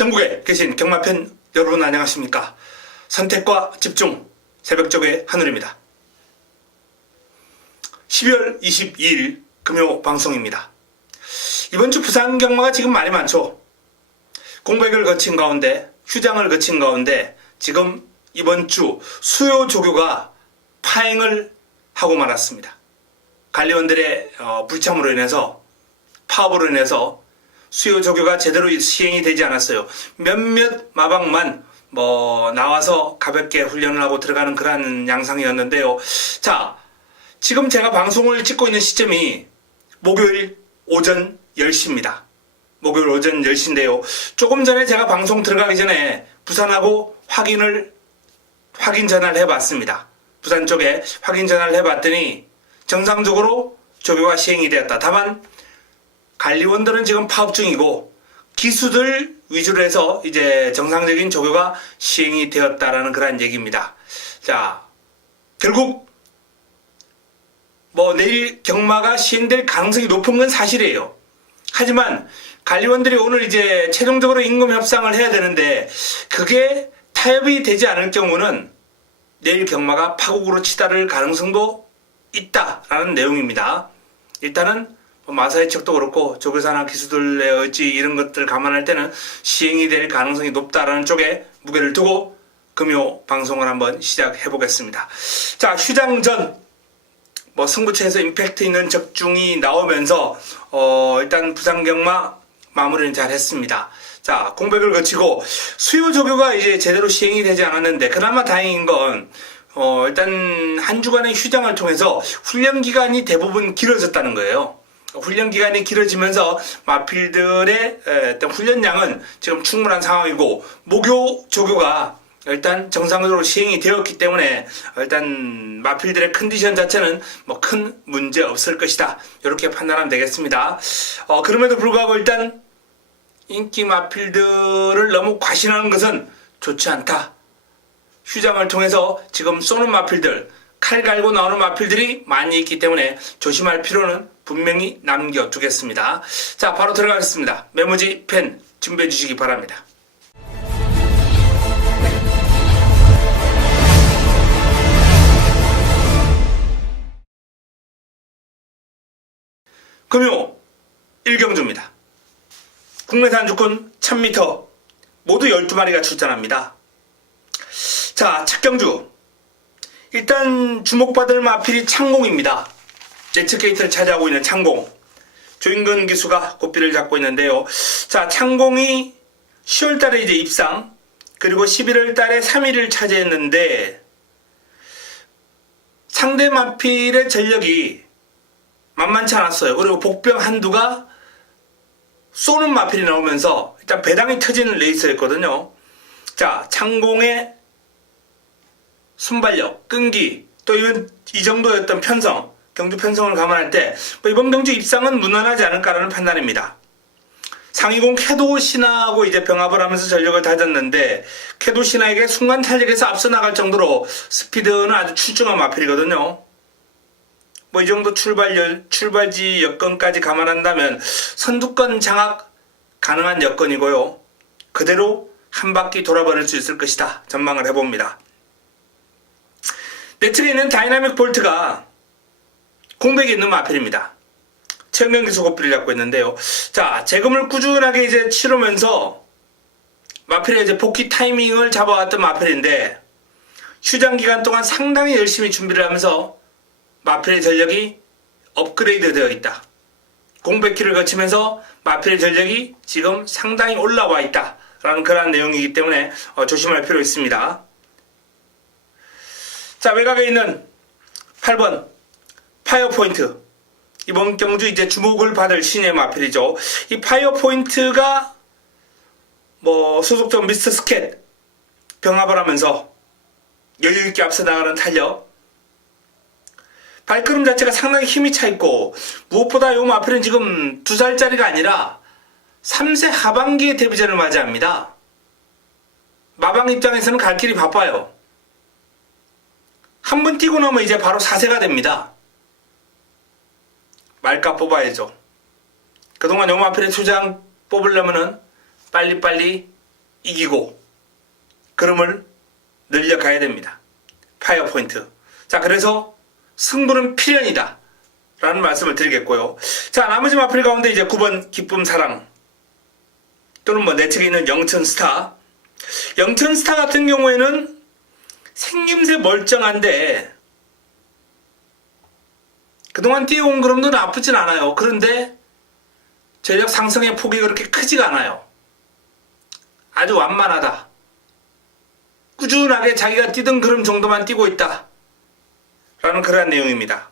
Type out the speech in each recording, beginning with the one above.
전국에 계신 경마팬 여러분 안녕하십니까? 선택과 집중 새벽적의 하늘입니다. 12월 22일 금요 방송입니다. 이번 주 부산 경마가 지금 말이 많죠. 공백을 거친 가운데 휴장을 거친 가운데 지금 이번 주 수요 조교가 파행을 하고 말았습니다. 관리원들의 불참으로 인해서 파업으로 인해서 수요 조교가 제대로 시행이 되지 않았어요. 몇몇 마방만 나와서 가볍게 훈련을 하고 들어가는 그러한 양상이었는데요. 자, 지금 제가 방송을 찍고 있는 시점이 목요일 오전 10시입니다. 목요일 오전 10시인데요. 조금 전에 제가 방송 들어가기 전에 부산하고 확인 전화를 해봤습니다. 부산 쪽에 확인 전화를 해봤더니 정상적으로 조교가 시행이 되었다. 다만 관리원들은 지금 파업 중이고 기수들 위주로 해서 이제 정상적인 조교가 시행이 되었다라는 그런 얘기입니다. 자, 결국 내일 경마가 시행될 가능성이 높은 건 사실이에요. 하지만 관리원들이 오늘 이제 최종적으로 임금 협상을 해야 되는데 그게 타협이 되지 않을 경우는 내일 경마가 파국으로 치달을 가능성도 있다라는 내용입니다. 일단은 마사회 측도 그렇고 조교사나 기수들의 의지 이런 것들 감안할 때는 시행이 될 가능성이 높다라는 쪽에 무게를 두고 금요 방송을 한번 시작해 보겠습니다. 자, 휴장 전 승부처에서 임팩트 있는 적중이 나오면서 일단 부산 경마 마무리는 잘 했습니다. 자, 공백을 거치고 수요 조교가 이제 제대로 시행이 되지 않았는데 그나마 다행인 건 일단 한 주간의 휴장을 통해서 훈련 기간이 대부분 길어졌다는 거예요. 훈련 기간이 길어지면서 마필들의 어떤 훈련량은 지금 충분한 상황이고 목요 조교가 일단 정상적으로 시행이 되었기 때문에 일단 마필들의 컨디션 자체는 큰 문제 없을 것이다. 이렇게 판단하면 되겠습니다. 그럼에도 불구하고 일단 인기 마필들을 너무 과신하는 것은 좋지 않다. 휴장을 통해서 지금 쏘는 마필들, 칼 갈고 나오는 마필들이 많이 있기 때문에 조심할 필요는 분명히 남겨두겠습니다. 자, 바로 들어가겠습니다. 메모지, 펜 준비해 주시기 바랍니다. 금요 1경주입니다. 국내산 주권 1000m 모두 12마리가 출전합니다. 자, 첫 경주 일단 주목받을 마필이 창공입니다. 예측 게이트를 차지하고 있는 창공. 조인근 기수가 고삐를 잡고 있는데요. 자, 창공이 10월 달에 이제 입상, 그리고 11월 달에 3위를 차지했는데 상대 마필의 전력이 만만치 않았어요. 그리고 복병 한두가 쏘는 마필이 나오면서 일단 배당이 터지는 레이스였거든요. 자, 창공의 순발력, 끈기, 또 이 정도였던 편성, 경주 편성을 감안할 때 이번 경주 입상은 무난하지 않을까라는 판단입니다. 상위공 캐도 신하하고 이제 병합을 하면서 전력을 다졌는데 캐도 신하에게 순간 탄력에서 앞서 나갈 정도로 스피드는 아주 출중한 마필이거든요. 이 정도 출발지 여건까지 감안한다면 선두권 장악 가능한 여건이고요. 그대로 한 바퀴 돌아버릴 수 있을 것이다. 전망을 해봅니다. 내측에 있는 다이나믹 볼트가 공백이 있는 마필입니다. 최은경 기수 고삐를 잡고 있는데요. 자, 재금을 꾸준하게 이제 치르면서 마필의 이제 복귀 타이밍을 잡아왔던 마필인데 휴장 기간 동안 상당히 열심히 준비를 하면서 마필의 전력이 업그레이드 되어 있다. 공백기를 거치면서 마필의 전력이 지금 상당히 올라와 있다. 라는 그런 내용이기 때문에 조심할 필요 있습니다. 자, 외곽에 있는 8번 파이어 포인트. 이번 경주 이제 주목을 받을 신의 마필이죠. 이 파이어 포인트가 소속점 미스터 스캣 병합을 하면서 여유있게 앞서 나가는 탄력. 발걸음 자체가 상당히 힘이 차있고 무엇보다 이 마필은 지금 2살짜리가 아니라 3세 하반기에 데뷔전을 맞이합니다. 마방 입장에서는 갈 길이 바빠요. 한 번 뛰고 나면 이제 바로 4세가 됩니다. 말값 뽑아야죠. 그동안 요마필의 투장 뽑으려면은 빨리빨리 이기고 그름을 늘려가야 됩니다. 파이어 포인트. 자, 그래서 승부는 필연이다 라는 말씀을 드리겠고요. 자, 나머지 마필 가운데 이제 9번 기쁨 사랑 또는 뭐 내 책에 있는 영천 스타. 영천 스타 같은 경우에는 생김새 멀쩡한데 그동안 뛰어온 그림도 나쁘진 않아요. 그런데 전력 상승의 폭이 그렇게 크지가 않아요. 아주 완만하다. 꾸준하게 자기가 뛰던 그림 정도만 뛰고 있다 라는 그러한 내용입니다.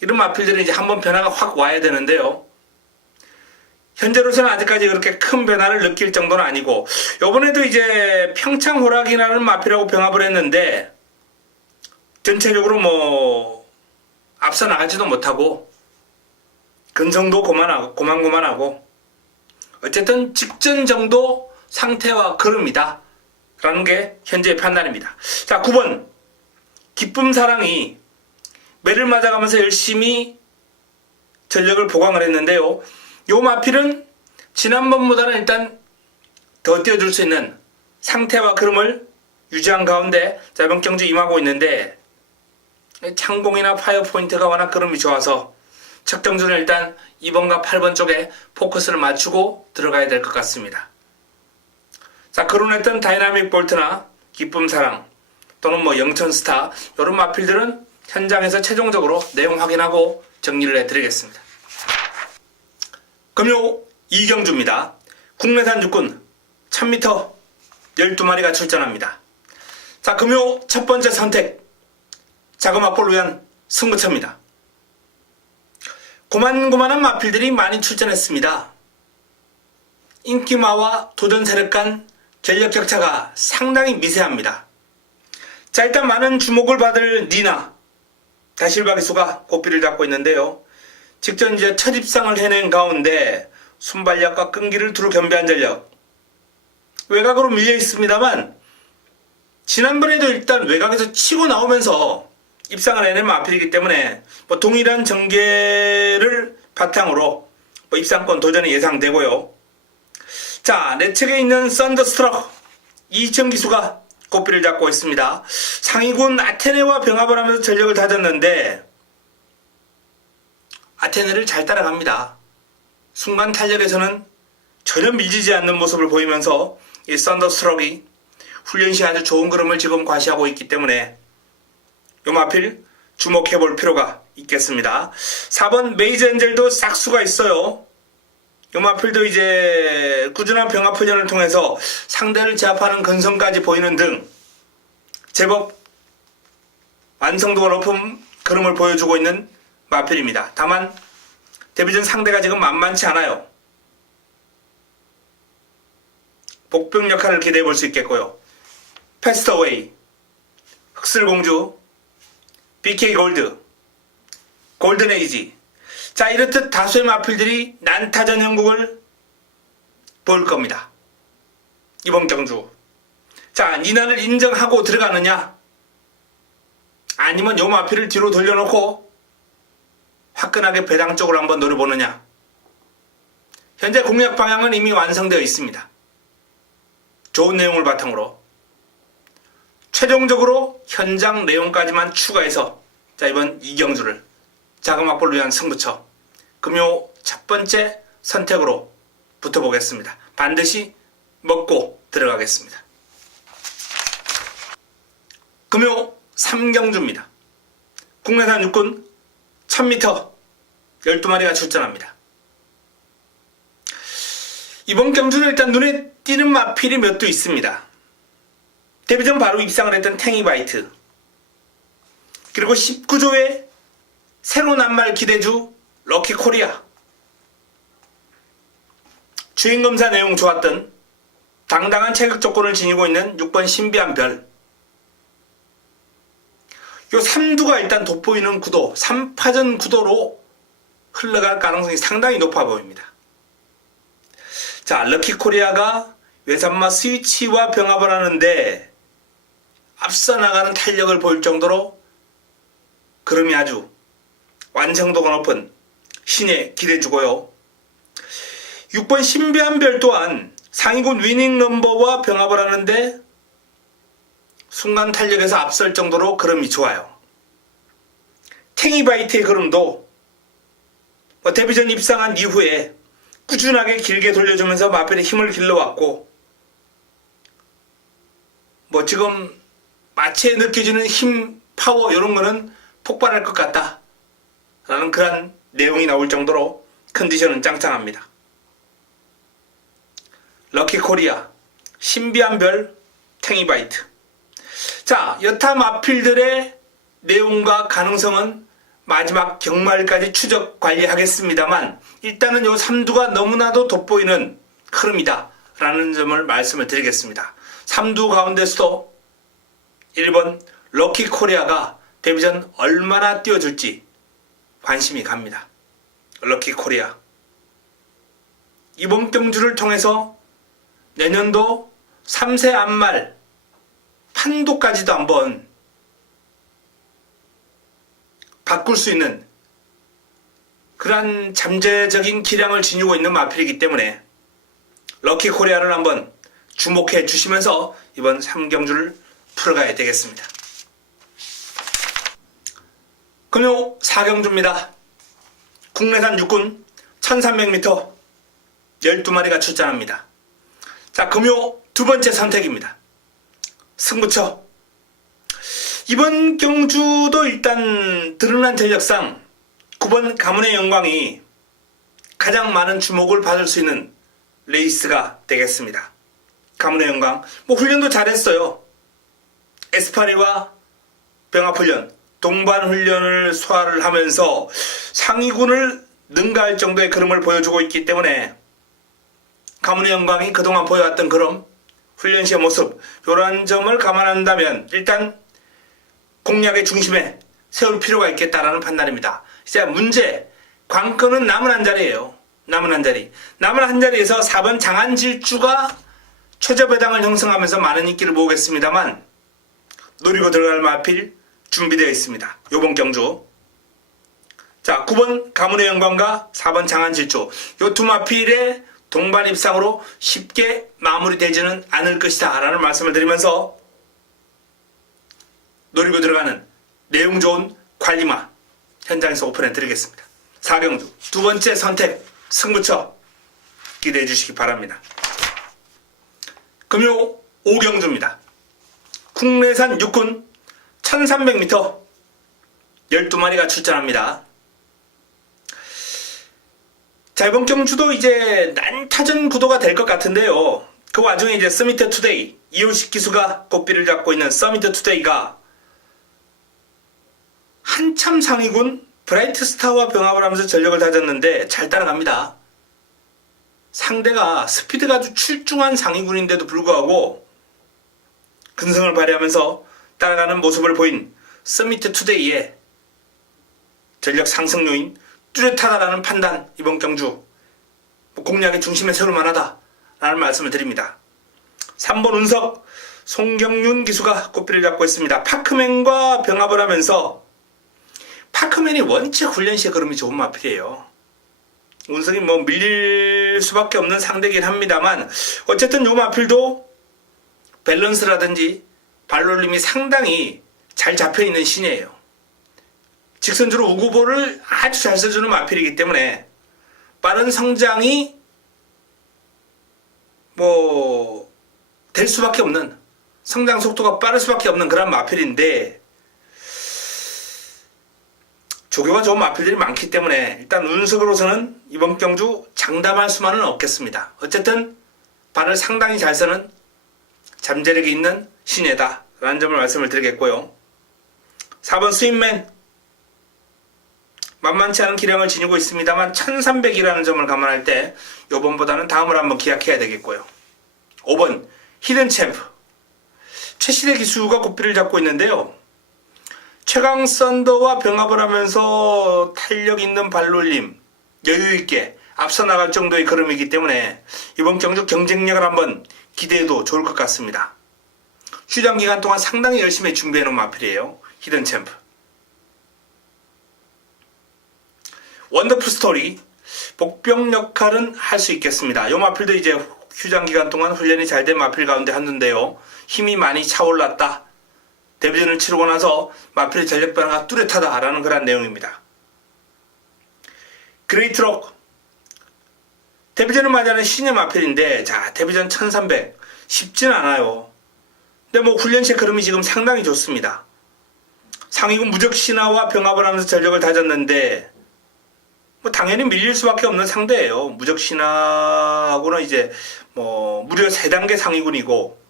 이런 마필들은 이제 한번 변화가 확 와야 되는데요. 현재로서는 아직까지 그렇게 큰 변화를 느낄 정도는 아니고, 요번에도 이제 평창호락이라는 마필하고 병합을 했는데 전체적으로 뭐 앞서 나가지도 못하고 근성도 고만고만하고 어쨌든 직전 정도 상태와 걸음이다 라는 게 현재의 판단입니다. 자, 9번 기쁨 사랑이 매를 맞아가면서 열심히 전력을 보강을 했는데요. 요 마필은 지난번보다는 일단 더 뛰어줄 수 있는 상태와 걸음을 유지한 가운데 자, 이번 경주 임하고 있는데 창공이나 파이어 포인트가 워낙 걸음이 좋아서 첫 경주는 일단 2번과 8번 쪽에 포커스를 맞추고 들어가야 될 것 같습니다. 자, 거론했던 다이나믹 볼트나 기쁨 사랑 또는 뭐 영천 스타 이런 마필들은 현장에서 최종적으로 내용 확인하고 정리를 해드리겠습니다. 금요 2경주입니다. 국내산 육군 1000m 12마리가 출전합니다. 자, 금요 첫 번째 선택 자금 확보를 위한 승부처입니다. 고만고만한 마필들이 많이 출전했습니다. 인기마와 도전 세력 간 전력 격차가 상당히 미세합니다. 자, 일단 많은 주목을 받을 니나 다실바 기수가 고삐를 잡고 있는데요. 직전 이제 첫 입상을 해낸 가운데 순발력과 끈기를 두루 겸비한 전력, 외곽으로 밀려 있습니다만 지난번에도 일단 외곽에서 치고 나오면서 입상을 해낸 마필이기 때문에 뭐 동일한 전개를 바탕으로 뭐 입상권 도전이 예상되고요. 자, 내 책에 있는 썬더스트럭 이희청 기수가 고삐를 잡고 있습니다. 상위군 아테네와 병합을 하면서 전력을 다졌는데 아테네를 잘 따라갑니다. 순간 탄력에서는 전혀 밀리지 않는 모습을 보이면서 이 썬더스트럭이 훈련 시 아주 좋은 그림을 지금 과시하고 있기 때문에 요 마필 주목해 볼 필요가 있겠습니다. 4번 메이저 엔젤도 싹수가 있어요. 요 마필도 이제 꾸준한 병합 훈련을 통해서 상대를 제압하는 근성까지 보이는 등 제법 완성도가 높은 그림을 보여주고 있는 마필입니다. 다만 데뷔전 상대가 지금 만만치 않아요. 복병 역할을 기대해 볼 수 있겠고요. 패스터웨이, 흑슬공주, BK 골드, 골든에이지. 자, 이렇듯 다수의 마필들이 난타전 형국을 볼 겁니다. 이번 경주. 자, 니나를 인정하고 들어가느냐? 아니면 요 마필을 뒤로 돌려놓고 화끈하게 배당 쪽으로 한번 노려보느냐? 현재 공략 방향은 이미 완성되어 있습니다. 좋은 내용을 바탕으로 최종적으로 현장 내용까지만 추가해서 자, 이번 2경주를 자금 확보를 위한 승부처 금요 첫 번째 선택으로 붙어보겠습니다. 반드시 먹고 들어가겠습니다. 금요 3경주입니다. 국내산 육군 1000m 12마리가 출전합니다. 이번 경주는 일단 눈에 띄는 마필이 몇 도 있습니다. 데뷔전 바로 입상을 했던 탱이바이트, 그리고 19조의 새로 낱말 기대주 럭키코리아, 주행검사 내용 좋았던 당당한 체격 조건을 지니고 있는 6번 신비한 별, 요 3두가 일단 돋보이는 구도, 3파전 구도로 흘러갈 가능성이 상당히 높아 보입니다. 자, 럭키코리아가 외산마 스위치와 병합을 하는데 앞서 나가는 탄력을 보일 정도로 그름이 아주 완성도가 높은 신에 기대주고요. 6번 신비한 별 또한 상위군 위닝 넘버와 병합을 하는데 순간 탄력에서 앞설 정도로 걸음이 좋아요. 탱이바이트의 걸음도 데뷔전 입상한 이후에 꾸준하게 길게 돌려주면서 마필에 힘을 길러왔고, 지금 마체에 느껴지는 힘, 파워 이런 거는 폭발할 것 같다 라는 그런 내용이 나올 정도로 컨디션은 짱짱합니다. 럭키코리아, 신비한 별, 탱이바이트. 자, 여타 마필들의 내용과 가능성은 마지막 경말까지 추적 관리하겠습니다만, 일단은 요 3두가 너무나도 돋보이는 흐름이다 라는 점을 말씀을 드리겠습니다. 3두 가운데서도 1번 럭키코리아가 데뷔전 얼마나 띄워줄지 관심이 갑니다. 럭키코리아, 이번 경주를 통해서 내년도 3세 안말 판도까지도 한번 바꿀 수 있는 그러한 잠재적인 기량을 지니고 있는 마필이기 때문에 럭키코리아를 한번 주목해 주시면서 이번 3경주를 풀어가야 되겠습니다. 금요 4경주입니다. 국내산 육군 1300m 12마리가 출전합니다. 자, 금요 두 번째 선택입니다. 승부처. 이번 경주도 일단 드러난 전력상 9번 가문의 영광이 가장 많은 주목을 받을 수 있는 레이스가 되겠습니다. 가문의 영광, 훈련도 잘했어요. 에스파리와 병합훈련, 동반훈련을 소화를 하면서 상위군을 능가할 정도의 걸음을 보여주고 있기 때문에 가문의 영광이 그동안 보여왔던 걸음, 훈련 시의 모습, 이러한 점을 감안한다면 일단 공략의 중심에 세울 필요가 있겠다라는 판단입니다. 이제 문제, 관건은 남은 한 자리예요. 남은 한 자리. 남은 한 자리에서 4번 장안질주가 최저배당을 형성하면서 많은 인기를 모으겠습니다만 노리고 들어갈 마필 준비되어 있습니다. 요번 경주. 자, 9번 가문의 영광과 4번 장안질주, 요 두 마필의 동반 입상으로 쉽게 마무리되지는 않을 것이다 라는 말씀을 드리면서 노리고 들어가는 내용 좋은 관리마 현장에서 오픈해 드리겠습니다. 4경주 두 번째 선택 승부처 기대해 주시기 바랍니다. 금요 5경주입니다. 국내산 육군 1300m 12마리가 출전합니다. 자, 이번 경주도 이제 난타전 구도가 될 것 같은데요. 그 와중에 이제 서미트 투데이, 이호식 기수가 꽃비를 잡고 있는 서미트 투데이가 한참 상위군 브라이트 스타와 병합을 하면서 전력을 다졌는데 잘 따라갑니다. 상대가 스피드가 아주 출중한 상위군인데도 불구하고 근성을 발휘하면서 따라가는 모습을 보인 서미트 투데이의 전력 상승 요인 뚜렷하다라는 판단, 이번 경주 공략의 중심에 세울 만하다 라는 말씀을 드립니다. 3번 운석 송경윤 기수가 꽃비를 잡고 있습니다. 파크맨과 병합을 하면서 파크맨이 원체 훈련 시에 걸음이 좋은 마필이에요. 운석이 밀릴 수밖에 없는 상대긴 합니다만 어쨌든 요 마필도 밸런스라든지 발놀림이 상당히 잘 잡혀있는 신이에요. 직선주로 우구볼을 아주 잘 써주는 마필이기 때문에 빠른 성장이 될 수밖에 없는, 성장 속도가 빠를 수밖에 없는 그런 마필인데 조교가 좋은 마필들이 많기 때문에 일단 운석으로서는 이번 경주 장담할 수만은 없겠습니다. 어쨌든 발을 상당히 잘 쓰는 잠재력이 있는 신예다 라는 점을 말씀을 드리겠고요. 4번 스윗맨 만만치 않은 기량을 지니고 있습니다만 1300이라는 점을 감안할 때 요번보다는 다음을 한번 기약해야 되겠고요. 5번 히든 챔프 최시대 기수가 고삐를 잡고 있는데요. 최강 썬더와 병합을 하면서 탄력 있는 발놀림, 여유있게 앞서 나갈 정도의 걸음이기 때문에 이번 경주 경쟁력을 한번 기대해도 좋을 것 같습니다. 휴장 기간 동안 상당히 열심히 준비해놓은 마필이에요. 히든 챔프. 원더풀 스토리 복병 역할은 할 수 있겠습니다. 요 마필도 이제 휴장 기간 동안 훈련이 잘 된 마필 가운데 하나인데요. 힘이 많이 차올랐다. 데뷔전을 치르고 나서 마필의 전력 변화가 뚜렷하다라는 그런 내용입니다. 그레이트록 데뷔전을 맞이하는 신의 마필인데, 자, 데뷔전 1300 쉽진 않아요. 근데 뭐 훈련체 흐름이 지금 상당히 좋습니다. 상위군 무적 신화와 병합을 하면서 전력을 다졌는데, 뭐 당연히 밀릴 수밖에 없는 상대예요. 무적 신화하고는 이제 뭐 무려 3단계 상위군이고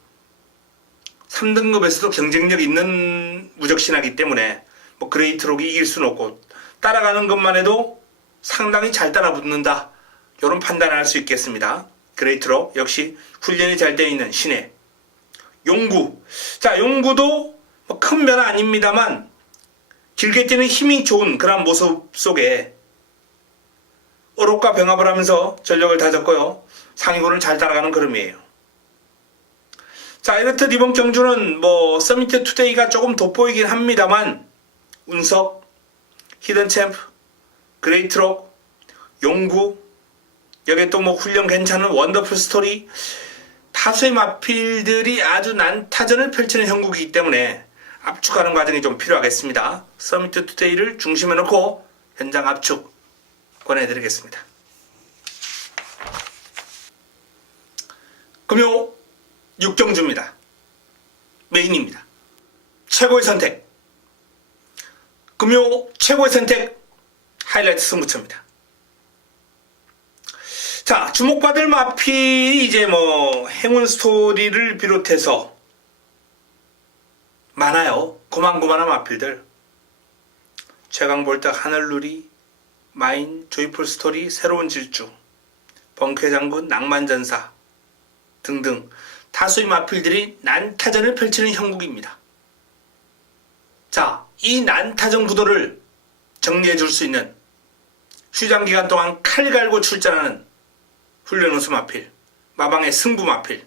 3등급에서도 경쟁력 있는 무적 신화이기 때문에 뭐 그레이트록이 이길 수는 없고, 따라가는 것만 해도 상당히 잘 따라붙는다, 이런 판단을 할 수 있겠습니다. 그레이트록 역시 훈련이 잘 되어 있는 신의. 용구, 자, 용구도 뭐 큰 변화 아닙니다만 길게 뛰는 힘이 좋은 그런 모습 속에 어록과 병합을 하면서 전력을 다졌고요. 상위군을 잘 따라가는 그림이에요. 자, 이렇듯 이번 경주는 뭐 서미트 투데이가 조금 돋보이긴 합니다만 운석, 히든챔프, 그레이트록, 용구, 여기에 또 뭐 훈련 괜찮은 원더풀 스토리, 다수의 마필들이 아주 난타전을 펼치는 형국이기 때문에 압축하는 과정이 좀 필요하겠습니다. 서미트 투데이를 중심에 놓고 현장 압축 권해드리겠습니다. 금요 6경주입니다. 메인입니다. 최고의 선택. 금요 최고의 선택 하이라이트 승부처입니다. 자, 주목받을 마필이 이제 뭐 행운 스토리를 비롯해서 많아요. 고만고만한 마필들. 최강볼탁, 하늘누리, 마인, 조이풀 스토리, 새로운 질주, 번쾌장군, 낭만전사 등등 다수의 마필들이 난타전을 펼치는 형국입니다. 자, 이 난타전 구도를 정리해 줄 수 있는, 휴장기간 동안 칼 갈고 출전하는 훈련 우수 마필, 마방의 승부 마필,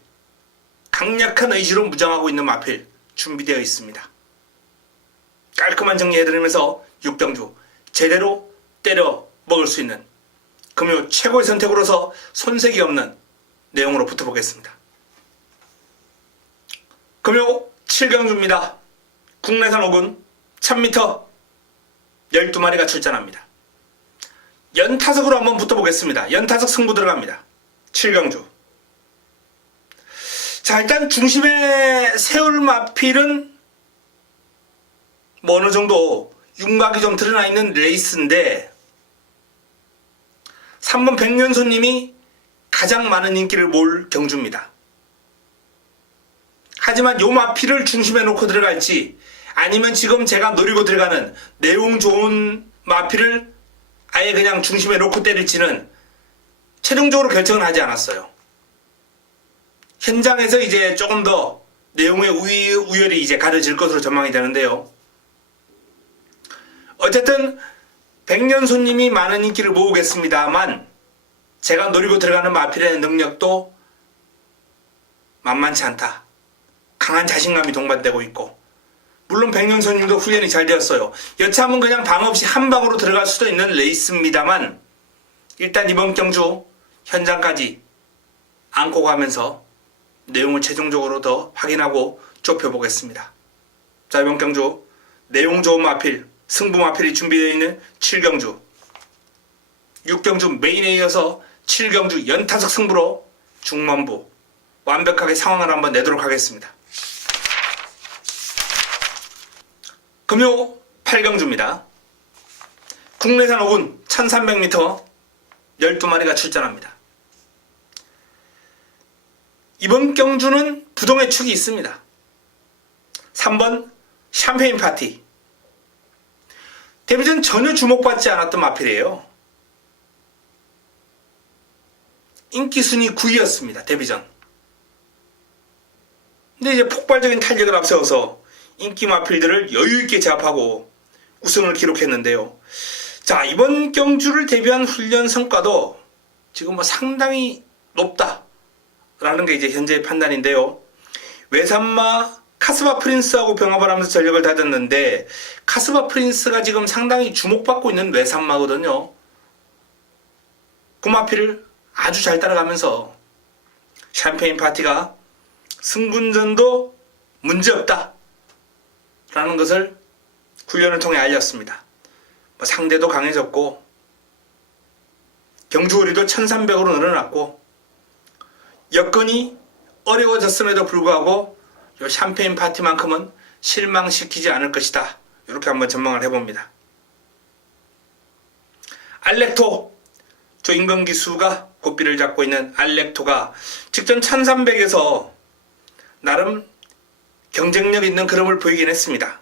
강력한 의지로 무장하고 있는 마필 준비되어 있습니다. 깔끔한 정리해드리면서 6경주 제대로 때려 먹을 수 있는 금요 최고의 선택으로서 손색이 없는 내용으로 붙어보겠습니다. 금요 7경주입니다. 국내산 5군 1000m 12마리가 출전합니다. 연타석으로 한번 붙어보겠습니다. 연타석 승부 들어갑니다. 7경주. 자, 일단 중심에 세울 마필은 뭐 어느 정도 윤곽이 좀 드러나 있는 레이스인데 3번 백년손님이 가장 많은 인기를 몰 경주입니다. 하지만 요 마필을 중심에 놓고 들어갈지, 아니면 지금 제가 노리고 들어가는 내용 좋은 마필을 아예 그냥 중심에 놓고 때릴지는 최종적으로 결정은 하지 않았어요. 현장에서 이제 조금 더 내용의 우열이 이제 가려질 것으로 전망이 되는데요. 어쨌든 백년손님이 많은 인기를 모으겠습니다만 제가 노리고 들어가는 마필의 능력도 만만치 않다. 강한 자신감이 동반되고 있고, 물론 백년손님도 훈련이 잘 되었어요. 여차하면 그냥 방 없이 한 방으로 들어갈 수도 있는 레이스입니다만 일단 이번 경주 현장까지 안고 가면서 내용을 최종적으로 더 확인하고 좁혀보겠습니다. 자, 이번 경주 내용 좋은 마필, 승부 마필이 준비되어 있는 7경주, 6경주 메인에 이어서 7경주 연타석 승부로 중만부 완벽하게 상황을 한번 내도록 하겠습니다. 금요 8경주입니다. 국내산 5군 1300m 12마리가 출전합니다. 이번 경주는 부동의 축이 있습니다. 3번 샴페인 파티. 데뷔전 전혀 주목받지 않았던 마필이에요. 인기 순위 9위였습니다. 데뷔전. 근데 이제 폭발적인 탄력을 앞세워서 인기 마필들을 여유있게 제압하고 우승을 기록했는데요. 자, 이번 경주를 대비한 훈련 성과도 지금 뭐 상당히 높다라는 게 이제 현재의 판단인데요. 외산마 카스바 프린스하고 병합을 하면서 전력을 다졌는데, 카스바 프린스가 지금 상당히 주목받고 있는 외산마거든요. 그 마필을 아주 잘 따라가면서 샴페인 파티가 승분전도 문제없다 라는 것을 훈련을 통해 알렸습니다. 상대도 강해졌고 경주거리도 1300으로 늘어났고 여건이 어려워졌음에도 불구하고 이 샴페인 파티만큼은 실망시키지 않을 것이다. 이렇게 한번 전망을 해봅니다. 알렉토, 조인건 기수가 고삐를 잡고 있는 알렉토가 직전 1300에서 나름 경쟁력 있는 그림을 보이긴 했습니다.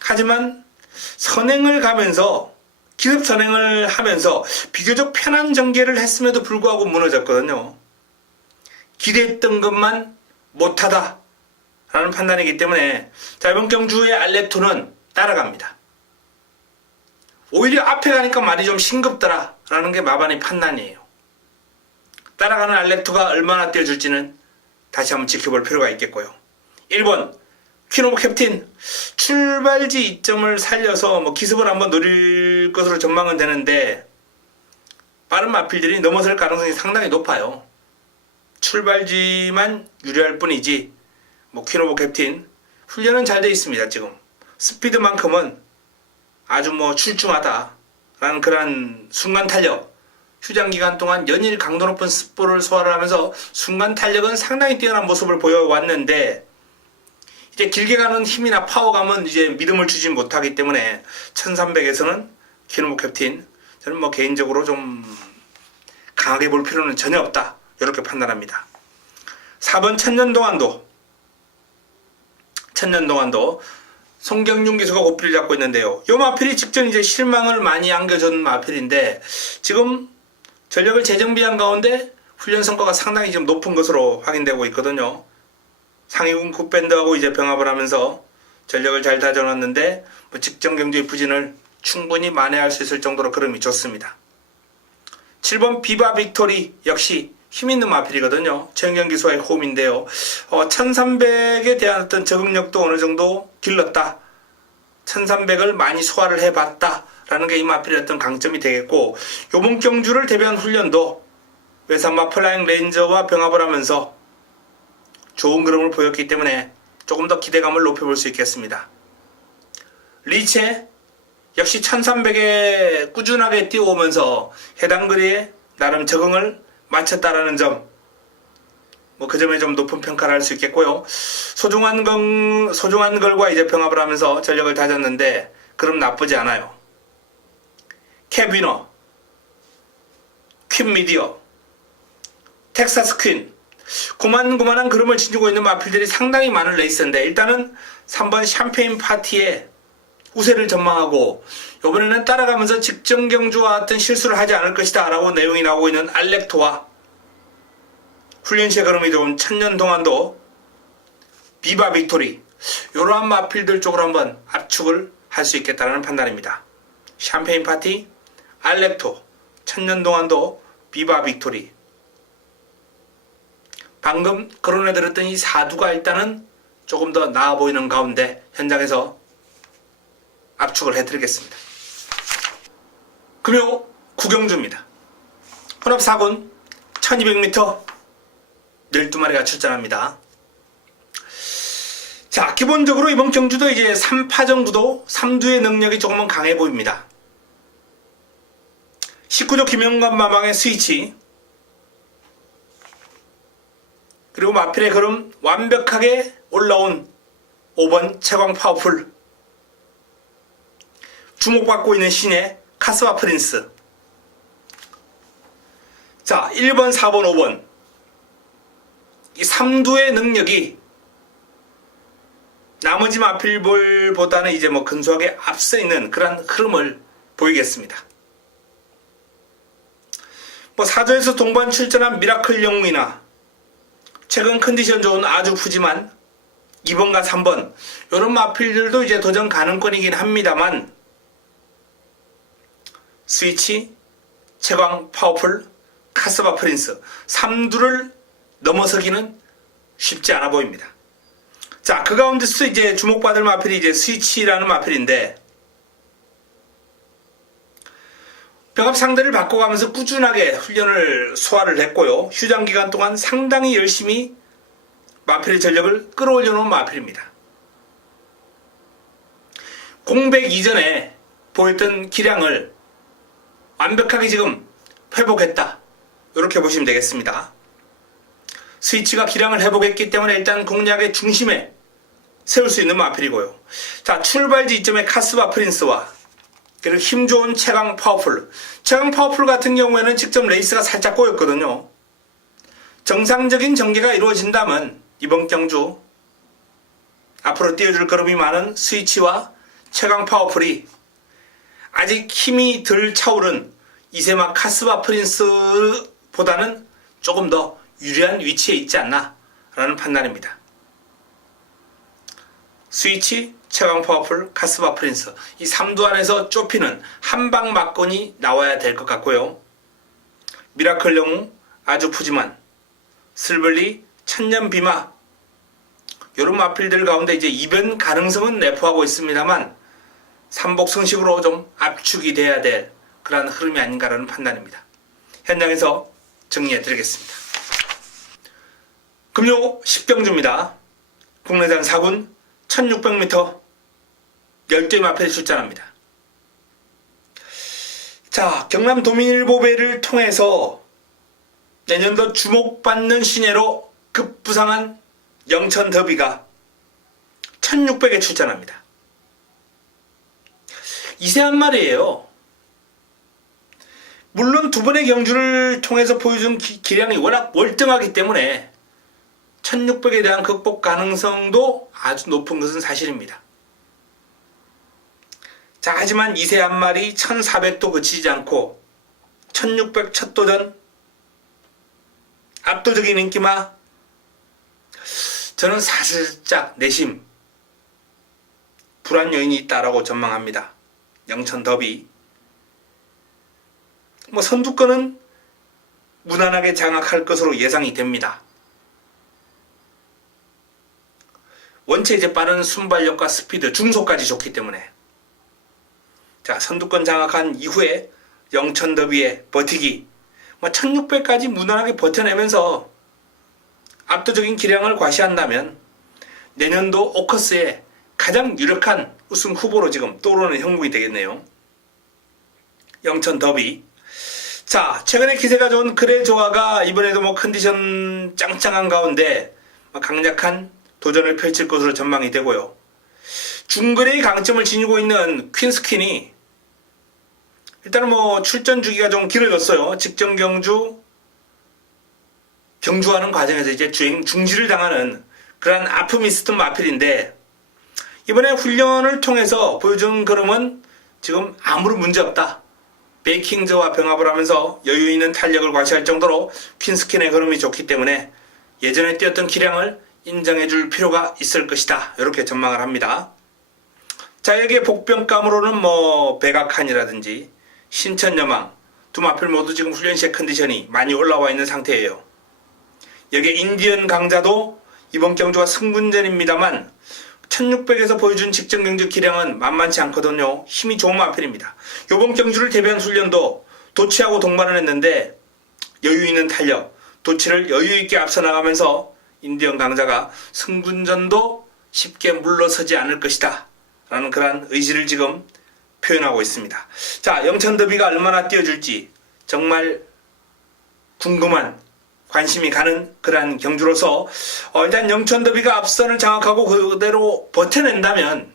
하지만 선행을 가면서 기습 선행을 하면서 비교적 편한 전개를 했음에도 불구하고 무너졌거든요. 기대했던 것만 못하다 라는 판단이기 때문에 자, 이번 경주의 알렉토는 따라갑니다. 오히려 앞에 가니까 말이 좀 싱겁더라 라는 게 마반의 판단이에요. 따라가는 알렉토가 얼마나 뛰어줄지는 다시 한번 지켜볼 필요가 있겠고요. 1번 퀸 오브 캡틴, 출발지 이점을 살려서 기습을 한번 노릴 것으로 전망은 되는데 빠른 마필들이 넘어설 가능성이 상당히 높아요. 출발지만 유리할 뿐이지 퀸 오브 캡틴 훈련은 잘 되어 있습니다. 지금 스피드만큼은 아주 출중하다라는 그런 순간 탄력, 휴장 기간 동안 연일 강도 높은 습보를 소화를 하면서 순간 탄력은 상당히 뛰어난 모습을 보여왔는데 이제 길게 가는 힘이나 파워감은 이제 믿음을 주지 못하기 때문에 1300에서는 퀸 오브 캡틴 저는 개인적으로 좀 강하게 볼 필요는 전혀 없다 이렇게 판단합니다. 4번 천년동안도 송경윤 기수가 고삐를 잡고 있는데요. 이 마필이 직전 이제 실망을 많이 안겨준 마필인데 지금 전력을 재정비한 가운데 훈련 성과가 상당히 좀 높은 것으로 확인되고 있거든요. 상위군 굿밴드하고 이제 병합을 하면서 전력을 잘 다져놨는데 직전 경주의 부진을 충분히 만회할 수 있을 정도로 그름이 좋습니다. 7번 비바 빅토리 역시 힘있는 마필이거든요. 최영경 기수와의 호흡인데요. 1300에 대한 어떤 적응력도 어느 정도 길렀다. 1300을 많이 소화를 해봤다. 라는 게 이 마필의 어떤 강점이 되겠고 요번 경주를 대비한 훈련도 외산마 플라잉 레인저와 병합을 하면서 좋은 그림을 보였기 때문에 조금 더 기대감을 높여볼 수 있겠습니다. 리체 역시 1300에 꾸준하게 뛰어오면서 해당 거리에 나름 적응을 마쳤다라는 점, 그 점에 좀 높은 평가를 할 수 있겠고요. 소중한 걸과 이제 병합을 하면서 전력을 다졌는데 그럼 나쁘지 않아요. 캐비너, 퀸 미디어, 텍사스 퀸, 고만고만한 그림을 지니고 있는 마필들이 상당히 많은 레이스인데 일단은 3번 샴페인 파티에 우세를 전망하고 이번에는 따라가면서 직전 경주와 같은 실수를 하지 않을 것이다 라고 내용이 나오고 있는 알렉토와 훈련 시에 걸음이 좋은 천년동안도 비바 빅토리 이러한 마필들 쪽으로 한번 압축을 할 수 있겠다는 판단입니다. 샴페인 파티, 알렉토, 천년동안도 비바 빅토리 방금 거론해드렸던 이 사두가 일단은 조금 더 나아 보이는 가운데 현장에서 압축을 해드리겠습니다. 금요 구경주입니다. 혼합 4군 1200m 12마리가 출전합니다. 자, 기본적으로 이번 경주도 이제 3파전 구도 3두의 능력이 조금은 강해 보입니다. 19조 김영관 마방의 스위치, 그리고 마필의 걸음 완벽하게 올라온 5번 채광 파워풀, 주목받고 있는 신의 카스바 프린스. 자, 1번, 4번, 5번 이 3두의 능력이 나머지 마필볼보다는 이제 근소하게 앞서 있는 그런 흐름을 보이겠습니다. 4조에서 동반 출전한 미라클 영웅이나 최근 컨디션 좋은 아주 푸짐한 2번과 3번 이런 마필들도 이제 도전 가능권이긴 합니다만 스위치, 채광, 파워풀, 카스바 프린스 3두를 넘어서기는 쉽지 않아 보입니다. 자, 그 가운데서 이제 주목받을 마필이 이제 스위치라는 마필인데 병합 상대를 바꿔가면서 꾸준하게 훈련을 소화를 했고요. 휴장 기간 동안 상당히 열심히 마필의 전력을 끌어올려 놓은 마필입니다. 공백 이전에 보였던 기량을 완벽하게 지금 회복했다. 이렇게 보시면 되겠습니다. 스위치가 기량을 회복했기 때문에 일단 공략의 중심에 세울 수 있는 마필이고요. 자, 출발 지점의 카스바 프린스와 그리고 힘 좋은 최강 파워풀. 최강 파워풀 같은 경우에는 직접 레이스가 살짝 꼬였거든요. 정상적인 전개가 이루어진다면 이번 경주 앞으로 띄워줄 걸음이 많은 스위치와 최강 파워풀이 아직 힘이 덜 차오른 이세마 카스바 프린스보다는 조금 더 유리한 위치에 있지 않나 라는 판단입니다. 스위치, 최강 파워풀, 카스바 프린스 이 3두 안에서 좁히는 한방 막건이 나와야 될 것 같고요. 미라클 영웅, 아주 푸짐한 슬블리, 천년 비마 이런 마필들 가운데 이제 이변 가능성은 내포하고 있습니다만 삼복승식으로 좀 압축이 돼야 될 그러한 흐름이 아닌가라는 판단입니다. 현장에서 정리해 드리겠습니다. 금요 10경주입니다. 국내산 4군 1600m 10개 마필이 출전합니다. 자, 경남 도민일보배를 통해서 내년도 주목받는 신예로 급부상한 영천 더비가 1600에 출전합니다. 이세 한 마리예요. 물론 두 번의 경주를 통해서 보여준 기량이 워낙 월등하기 때문에 1600에 대한 극복 가능성도 아주 높은 것은 사실입니다. 자, 하지만 이세 한 마리 1400도 그치지 않고 1600 첫 도전 압도적인 인기마 저는 살짝 내심 불안 요인이 있다라고 전망합니다. 영천 더비 선두권은 무난하게 장악할 것으로 예상이 됩니다. 원체 이제 빠른 순발력과 스피드, 중속까지 좋기 때문에 자, 선두권 장악한 이후에 영천 더비의 버티기 1600까지 무난하게 버텨내면서 압도적인 기량을 과시한다면 내년도 오커스의 가장 유력한 우승 후보로 지금 떠오르는 형국이 되겠네요. 영천 더비. 자, 최근에 기세가 좋은 그레조아가 이번에도 컨디션 짱짱한 가운데 강력한 도전을 펼칠 것으로 전망이 되고요. 중거리의 강점을 지니고 있는 퀸스퀸이 일단은 출전 주기가 좀 길어졌어요. 직전 경주하는 과정에서 이제 주행 중지를 당하는 그런 아픔이 있었던 마필인데 이번에 훈련을 통해서 보여준 걸음은 지금 아무런 문제 없다. 베이킹즈와 병합을 하면서 여유 있는 탄력을 과시할 정도로 퀸스킨의 걸음이 좋기 때문에 예전에 뛰었던 기량을 인정해줄 필요가 있을 것이다. 이렇게 전망을 합니다. 자, 여기에 복병감으로는 백악한이라든지 신천여망 두 마필 모두 지금 훈련 시의 컨디션이 많이 올라와 있는 상태예요. 여기에 인디언 강자도 이번 경주가 승분전입니다만 1600에서 보여준 직전 경주 기량은 만만치 않거든요. 힘이 좋은 마필입니다. 이번 경주를 대비한 훈련도 도치하고 동반을 했는데 여유 있는 탄력, 도치를 여유 있게 앞서 나가면서 인디언 강자가 승분전도 쉽게 물러서지 않을 것이다 라는 그러한 의지를 지금 표현하고 있습니다. 자, 영천 더비가 얼마나 뛰어줄지 정말 궁금한 관심이 가는 그러한 경주로서 일단 영천 더비가 앞선을 장악하고 그대로 버텨낸다면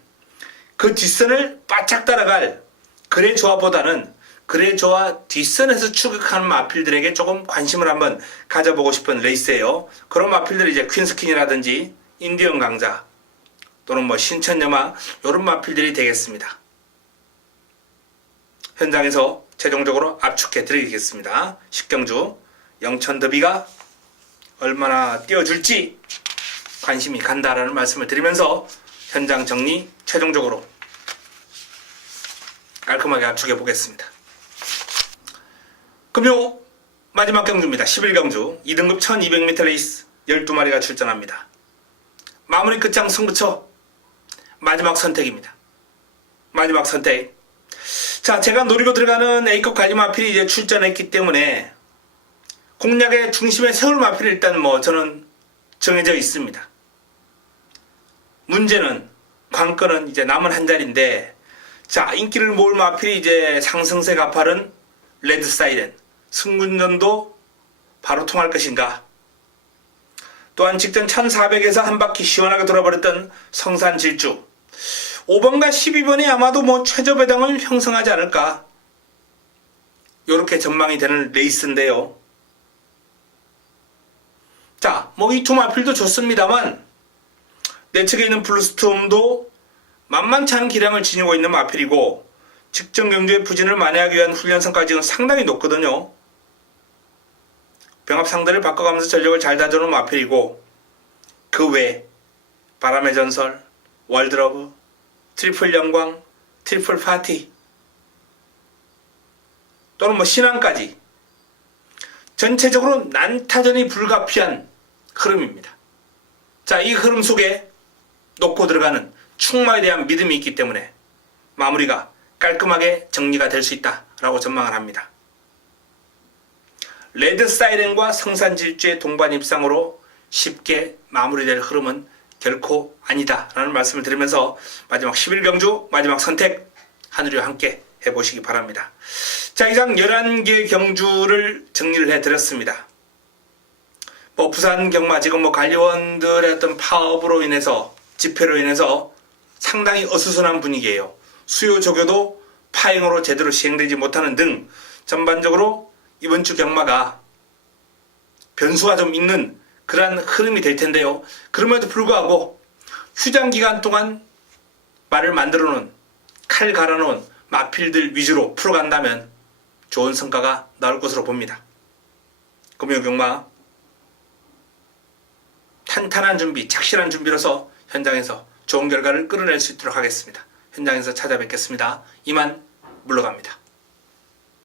그 뒷선을 바짝 따라갈 그레조아보다는 그레조아 뒷선에서 추격하는 마필들에게 조금 관심을 한번 가져보고 싶은 레이스예요. 그런 마필들이 이제 퀸스킨이라든지 인디언 강자 또는 신천여마 이런 마필들이 되겠습니다. 현장에서 최종적으로 압축해 드리겠습니다. 10경주 영천 더비가 얼마나 뛰어줄지 관심이 간다라는 말씀을 드리면서 현장 정리 최종적으로 깔끔하게 압축해 보겠습니다. 금요 마지막 경주입니다. 11경주 2등급 1200m 레이스 12마리가 출전합니다. 마무리 끝장 승부처 마지막 선택입니다. 마지막 선택. 자, 제가 노리고 들어가는 A급 관리 마필이 이제 출전했기 때문에 공략의 중심에 세울 마필이 일단 저는 정해져 있습니다. 문제는 관건은 이제 남은 한 자리인데, 자, 인기를 모을 마필이 이제 상승세 가파른 레드 사이렌, 승군전도 바로 통할 것인가? 또한 직전 1400에서 한 바퀴 시원하게 돌아버렸던 성산 질주, 5번과 12번이 아마도 최저 배당을 형성하지 않을까? 요렇게 전망이 되는 레이스인데요. 자, 이 두 마필도 좋습니다만 내 측에 있는 블루스톰도 만만치 않은 기량을 지니고 있는 마필이고 직전 경주의 부진을 만회하기 위한 훈련 성과가 상당히 높거든요. 병합 상대를 바꿔가면서 전력을 잘 다져놓은 마필이고, 그 외에 바람의 전설, 월드러브, 트리플 영광, 트리플 파티, 또는 신앙까지 전체적으로 난타전이 불가피한 흐름입니다. 자, 이 흐름 속에 놓고 들어가는 충마에 대한 믿음이 있기 때문에 마무리가 깔끔하게 정리가 될 수 있다라고 전망을 합니다. 레드 사이렌과 성산질주의 동반 입상으로 쉽게 마무리될 흐름은 결코 아니다라는 말씀을 드리면서 마지막 11경주 마지막 선택 하늘이와 함께 해보시기 바랍니다. 자, 이상 11개 경주를 정리를 해드렸습니다. 부산 경마 지금 관리원들의 어떤 파업으로 인해서, 집회로 인해서 상당히 어수선한 분위기예요. 수요 조교도 파행으로 제대로 시행되지 못하는 등 전반적으로 이번 주 경마가 변수가 좀 있는 그러한 흐름이 될 텐데요. 그럼에도 불구하고 휴장 기간 동안 말을 만들어 놓은, 칼 갈아 놓은 마필들 위주로 풀어간다면 좋은 성과가 나올 것으로 봅니다. 금요 경마 탄탄한 준비, 착실한 준비로서 현장에서 좋은 결과를 끌어낼 수 있도록 하겠습니다. 현장에서 찾아뵙겠습니다. 이만 물러갑니다.